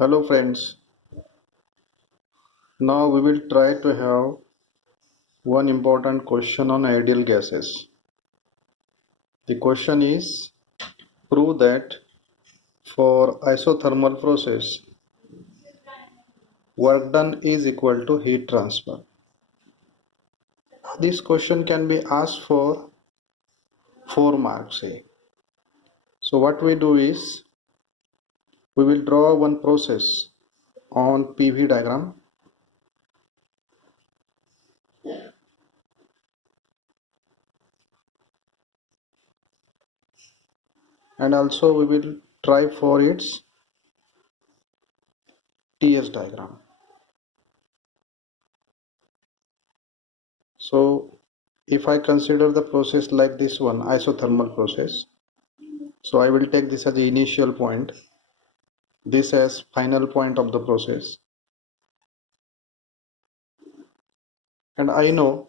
Hello friends, now we will try to have one important question on ideal gases. The question is, prove that for isothermal process work done is equal to heat transfer. This question can be asked for 4 marks. So what we do is, we will draw one process on PV diagram. And also we will try for its TS diagram. So if I consider the process like this one, isothermal process, so I will take this as the initial point, this as final point of the process, and I know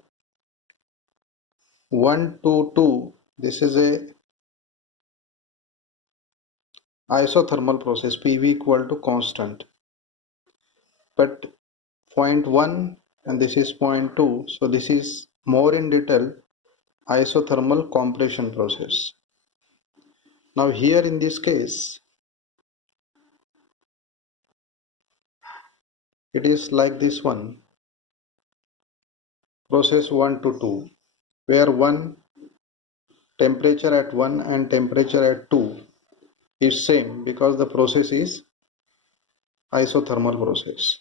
1 to 2, this is a isothermal process, PV equal to constant, but point 1 and this is point 2, so this is more in detail isothermal compression process. Now here in this case it is like this one, process 1 to 2, where one temperature at 1 and temperature at 2 is same because the process is isothermal process.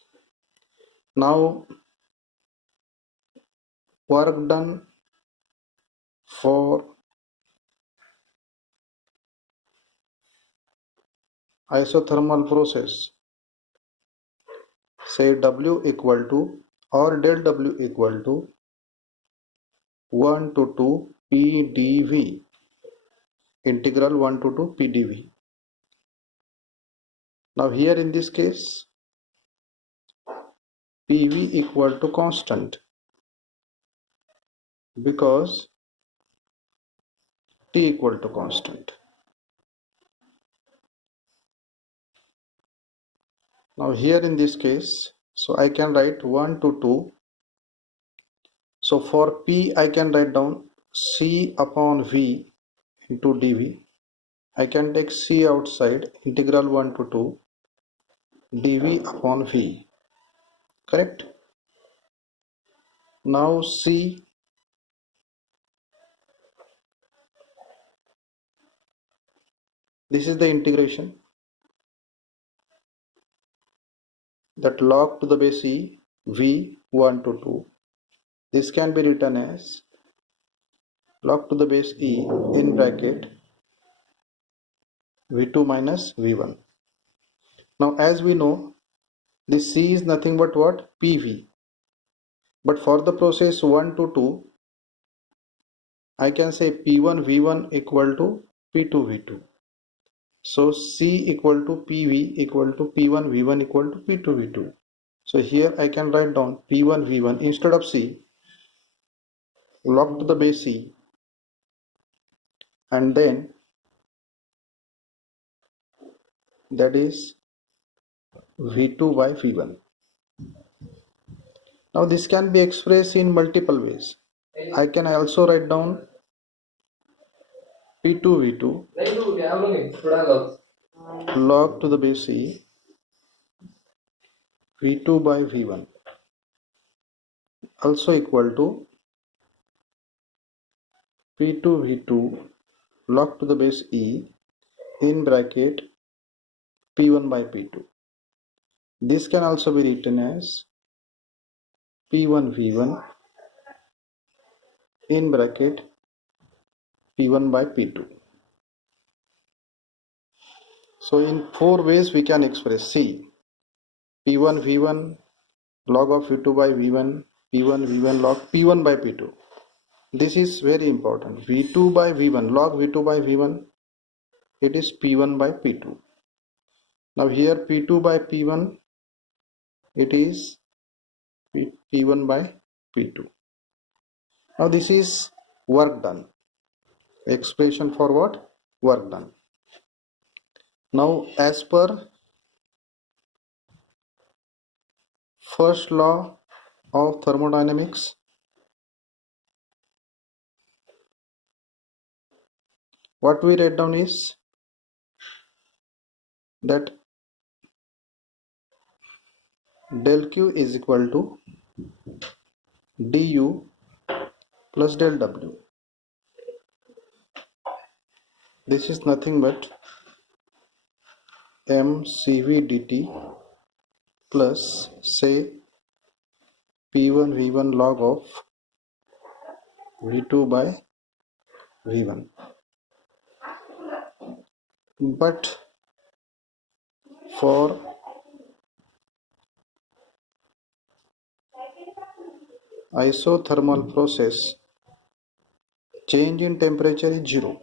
Now work done for isothermal process, say W equal to or del W equal to 1 to 2 PdV, integral 1 to 2 PdV. Now here in this case PV equal to constant because T equal to constant. Now here in this case, so I can write 1 to 2. So for P I can write down C upon V into dV. I can take C outside, integral 1 to 2 dV upon V. Correct? Now C, this is the integration, that log to the base E V 1 to 2. This can be written as log to the base E in bracket V2 minus V1. Now as we know, this C is nothing but what? PV. But for the process 1 to 2, I can say P1 V1 equal to P2 V2. So C equal to PV equal to P1 V1 equal to P2 V2. So here I can write down P1 V1 instead of C, log to the base C, and then that is V2 by V1. Now this can be expressed in multiple ways. I can also write down P2 V2 log to the base C V2 by V1 also equal to P2 V2 log to the base E in bracket P1 by P2. This can also be written as P1 V1 in bracket P1 by P2. So in 4 ways we can express C. P1 V1 log of V2 by V1, P1 V1 log P1 by P2. This is very important. V2 by V1 log V2 by V1, it is P1 by P2. Now here P2 by P1, it is P1 by P2. Now this is work done. Expression for what? Work done. Now as per first law of thermodynamics. What we write down is that del Q is equal to du plus del W. This is nothing but mCv dt plus say P1 V1 log of V2 by V1. But for isothermal process, change in temperature is 0.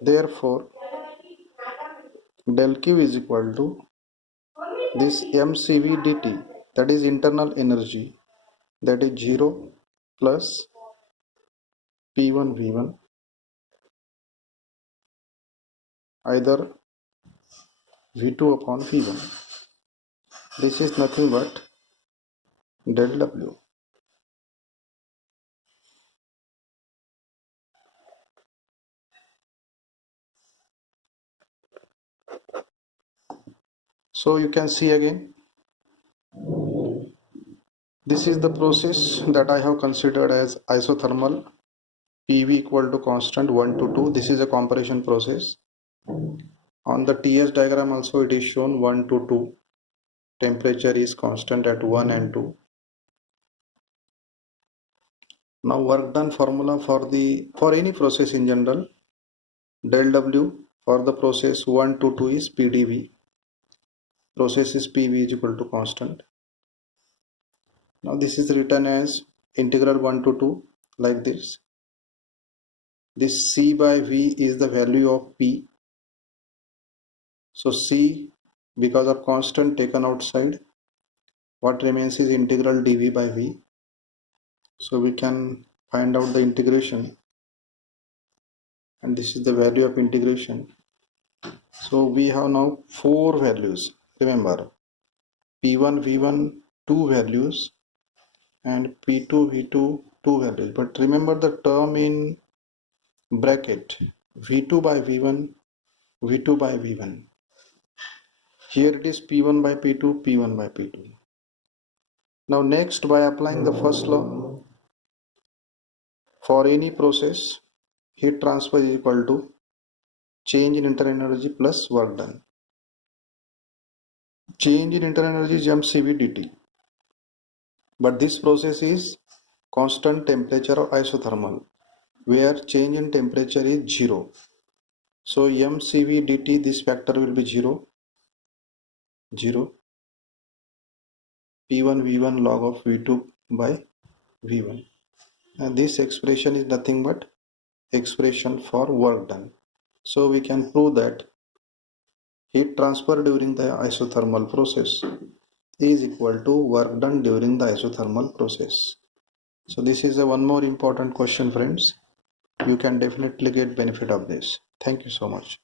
Therefore, del Q is equal to this mCv dt, that is internal energy, that is 0 plus P1 V1, either V2 upon V1. This is nothing but del W. So you can see again, this is the process that I have considered as isothermal. PV equal to constant 1 to 2. This is a compression process. On the TS diagram also it is shown 1 to 2. Temperature is constant at 1 and 2. Now work done formula for any process in general, del W for the process 1 to 2 is PdV. Process is PV is equal to constant. Now this is written as integral 1 to 2 like this. This C by V is the value of P. So C, because of constant taken outside, what remains is integral dV by V. So we can find out the integration, and this is the value of integration. So we have now 4 values. Remember, P1 V1 2 values and P2 V2 2 values. But remember the term in bracket, V2 by V1, V2 by V1. Here it is P1 by P2, P1 by P2. Now next, by applying the first law, for any process, heat transfer is equal to change in internal energy plus work done. Change in internal energy is mCv dt. But this process is constant temperature or isothermal, where change in temperature is 0. So mCv dt, this factor will be 0. P1 V1 log of V2 by V1. And this expression is nothing but expression for work done. So we can prove that heat transfer during the isothermal process is equal to work done during the isothermal process. So this is one more important question, friends. You can definitely get benefit of this. Thank you so much.